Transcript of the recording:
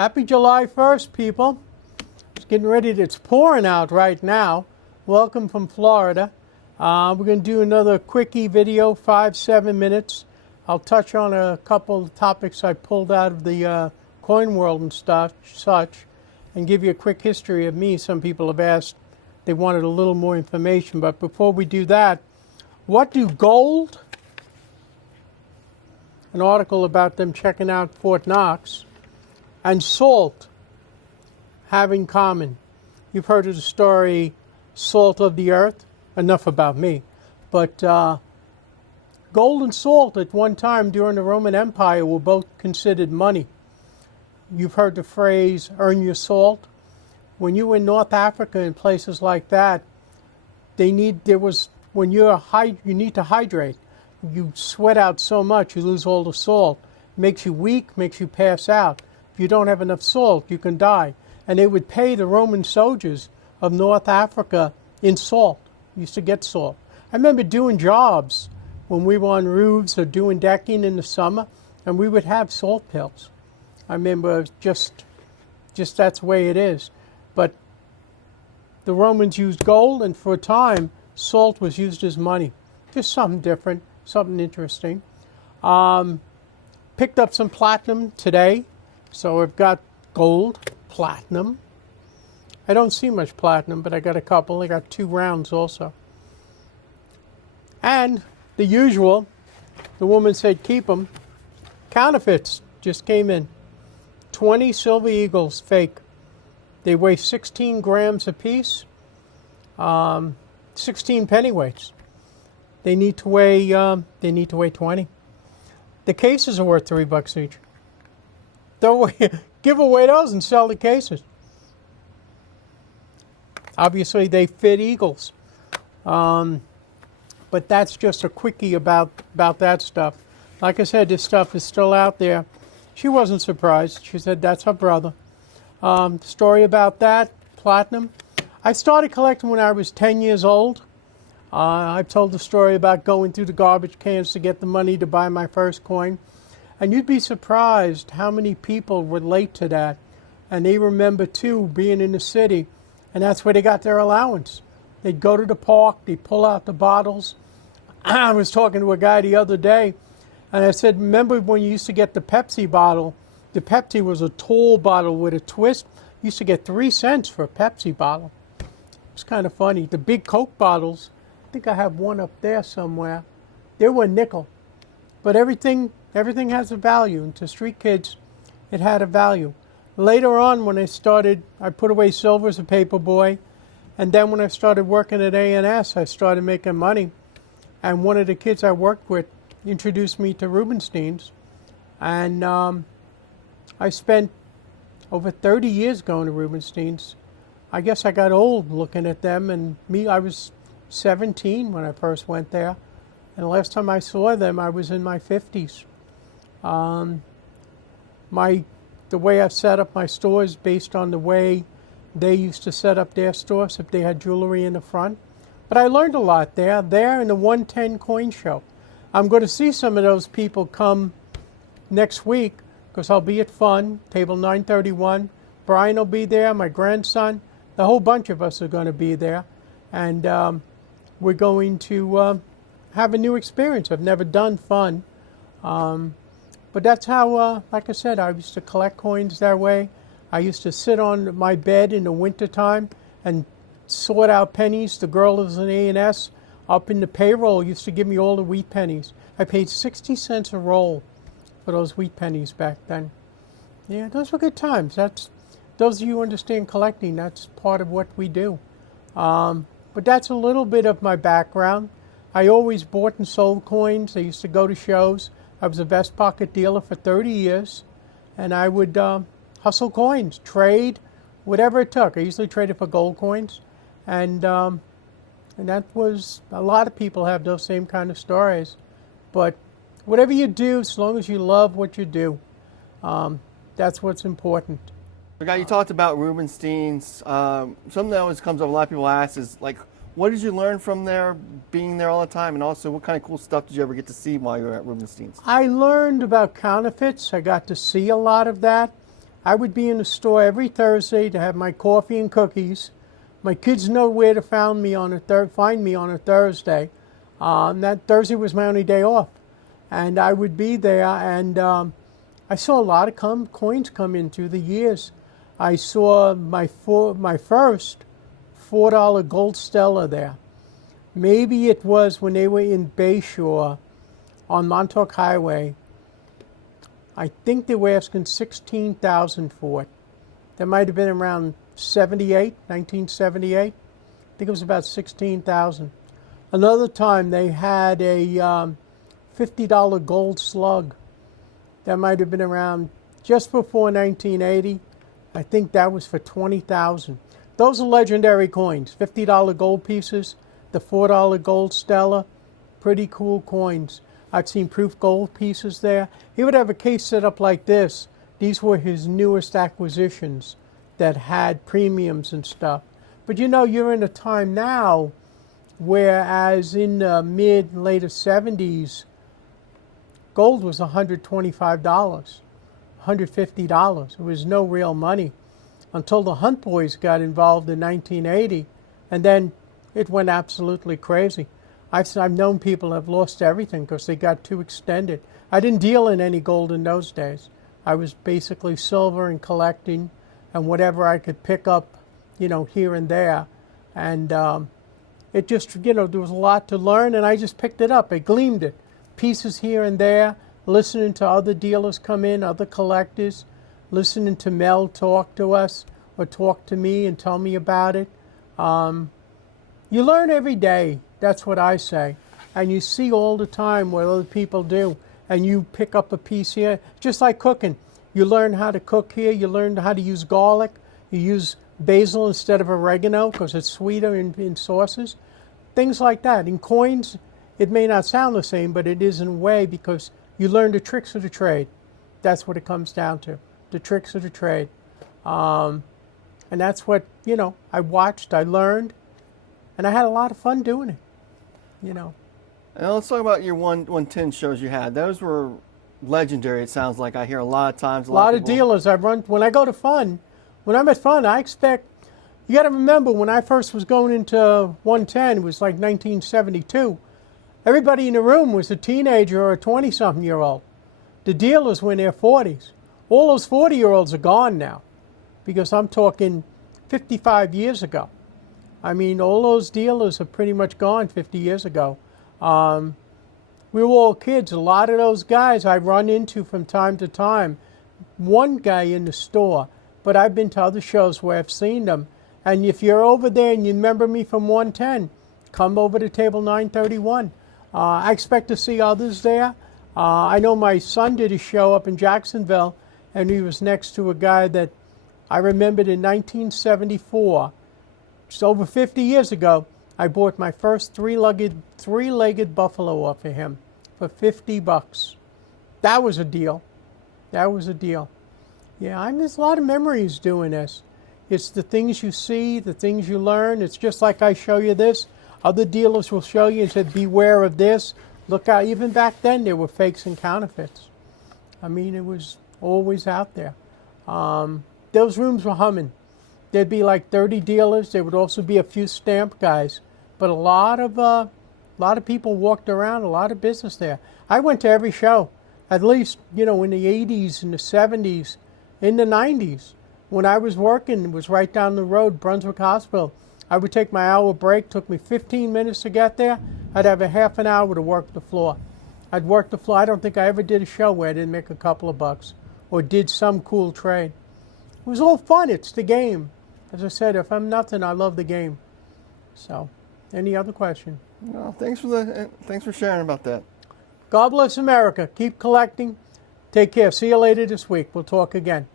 Happy July 1st, people. It's getting ready. It's pouring out right now. Welcome from Florida. We're going to do another quickie video, 5-7 minutes. I'll touch on a couple of topics I pulled out of the coin world and such, and give you a quick history of me. Some people have asked, they wanted a little more information. But before we do that, what do gold, an article about them checking out Fort Knox, and salt have in common? You've heard of the story, salt of the earth. Enough about me. But gold and salt at one time during the Roman Empire were both considered money. You've heard the phrase, earn your salt. When you were in North Africa and places like that, when you need to hydrate. You sweat out so much, you lose all the salt. Makes you weak, makes you pass out. If you don't have enough salt, you can die. And they would pay the Roman soldiers of North Africa in salt. Used to get salt. I remember doing jobs when we were on roofs or doing decking in the summer, and we would have salt pills. I remember just that's the way it is. But the Romans used gold, and for a time, salt was used as money. Just something different, something interesting. Picked up some platinum today, so I've got gold, platinum. I don't see much platinum, but I got a couple. I got 2 rounds also. And the usual, the woman said keep them. Counterfeits just came in. 20 Silver Eagles, fake. They weigh 16 grams apiece. 16 pennyweights. They need to weigh 20. The cases are worth $3 each. Give away those and sell the cases. Obviously, they fit eagles. But that's just a quickie about that stuff. Like I said, this stuff is still out there. She wasn't surprised. She said that's her brother. Story about that, platinum. I started collecting when I was 10 years old. I've told the story about going through the garbage cans to get the money to buy my first coin. And you'd be surprised how many people relate to that. And they remember, too, being in the city. And that's where they got their allowance. They'd go to the park, they'd pull out the bottles. I was talking to a guy the other day, and I said, remember when you used to get the Pepsi bottle? The Pepsi was a tall bottle with a twist. You used to get 3 cents for a Pepsi bottle. It's kind of funny. The big Coke bottles, I think I have one up there somewhere. They were nickel. But everything has a value. And to street kids, it had a value. Later on, when I put away silver as a paper boy. And then when I started working at A&S, I started making money. And one of the kids I worked with introduced me to Rubenstein's. And I spent over 30 years going to Rubenstein's. I guess I got old looking at them. And I was 17 when I first went there. And the last time I saw them, I was in my 50s. The way I've set up my stores based on the way they used to set up their stores if they had jewelry in the front. But I learned a lot there. There in the 110 coin show. I'm going to see some of those people come next week because I'll be at Fun, table 931. Brian will be there, my grandson. The whole bunch of us are going to be there. And we're going to have a new experience. I've never done Fun. But that's how, like I said, I used to collect coins that way. I used to sit on my bed in the wintertime and sort out pennies. The girl who was in A&S up in the payroll used to give me all the wheat pennies. I paid 60 cents a roll for those wheat pennies back then. Yeah, those were good times. Those of you who understand collecting, that's part of what we do. But that's a little bit of my background. I always bought and sold coins. I used to go to shows. I was a vest pocket dealer for 30 years, and I would hustle coins, trade, whatever it took. I usually traded for gold coins, and that was, a lot of people have those same kind of stories. But whatever you do, as long as you love what you do, that's what's important. Guy, you talked about Rubenstein's. Something that always comes up, a lot of people ask is, like, what did you learn from there, being there all the time? And also, what kind of cool stuff did you ever get to see while you were at Rubenstein's? I learned about counterfeits. I got to see a lot of that. I would be in the store every Thursday to have my coffee and cookies. My kids know where to find me on a Thursday. That Thursday was my only day off, and I would be there. And I saw a lot of coins come in through the years. I saw my first $4 gold Stella there. Maybe it was when they were in Bayshore on Montauk Highway. I think they were asking $16,000 for it. That might have been around 1978. I think it was about $16,000. Another time they had a $50 gold slug. That might have been around just before 1980. I think that was for $20,000. Those are legendary coins. $50 gold pieces, the $4 gold Stella, pretty cool coins. I've seen proof gold pieces there. He would have a case set up like this. These were his newest acquisitions that had premiums and stuff. But you know, you're in a time now whereas in the later 70s, gold was $125, $150. It was no real money until the Hunt Boys got involved in 1980, and then it went absolutely crazy. I've known people have lost everything because they got too extended. I didn't deal in any gold in those days. I was basically silver and collecting and whatever I could pick up, you know, here and there. And it just, you know, there was a lot to learn, and I just picked it up. I gleamed it. Pieces here and there, listening to other dealers come in, other collectors, listening to Mel talk to us or talk to me and tell me about it. You learn every day. That's what I say. And you see all the time what other people do. And you pick up a piece here, just like cooking. You learn how to cook here. You learn how to use garlic. You use basil instead of oregano because it's sweeter in sauces. Things like that. In coins, it may not sound the same, but it is in a way because you learn the tricks of the trade. That's what it comes down to, the tricks of the trade. And that's what, you know, I watched, I learned, and I had a lot of fun doing it, you know. Now let's talk about your 110 shows you had. Those were legendary, it sounds like. I hear a lot of times. A lot of dealers. When I go to Fun, when I'm at Fun, I expect, you got to remember when I first was going into 110, it was like 1972. Everybody in the room was a teenager or a 20-something-year-old. The dealers were in their 40s. All those 40-year-olds are gone now because I'm talking 55 years ago. I mean, all those dealers are pretty much gone 50 years ago. We were all kids. A lot of those guys I run into from time to time. One guy in the store, but I've been to other shows where I've seen them. And if you're over there and you remember me from 110, come over to table 931. I expect to see others there. I know my son did a show up in Jacksonville, and he was next to a guy that I remembered in 1974. Just over 50 years ago, I bought my first three-legged buffalo off of him for $50. That was a deal. That was a deal. Yeah, there's a lot of memories doing this. It's the things you see, the things you learn. It's just like I show you this. Other dealers will show you and say, beware of this. Look out. Even back then, there were fakes and counterfeits. I mean, it was always out there. Those rooms were humming. There'd be like 30 dealers. There would also be a few stamp guys. But a lot of people walked around, a lot of business there. I went to every show, at least, you know, in the 80s, in the 70s, in the 90s. When I was working, it was right down the road, Brunswick Hospital. I would take my hour break. Took me 15 minutes to get there. I'd have a half an hour to work the floor. I'd work the floor. I don't think I ever did a show where I didn't make a couple of bucks or did some cool trade. It was all fun. It's the game. As I said, if I'm nothing, I love the game. So, any other question? No, thanks for sharing about that. God bless America. Keep collecting. Take care. See you later this week. We'll talk again.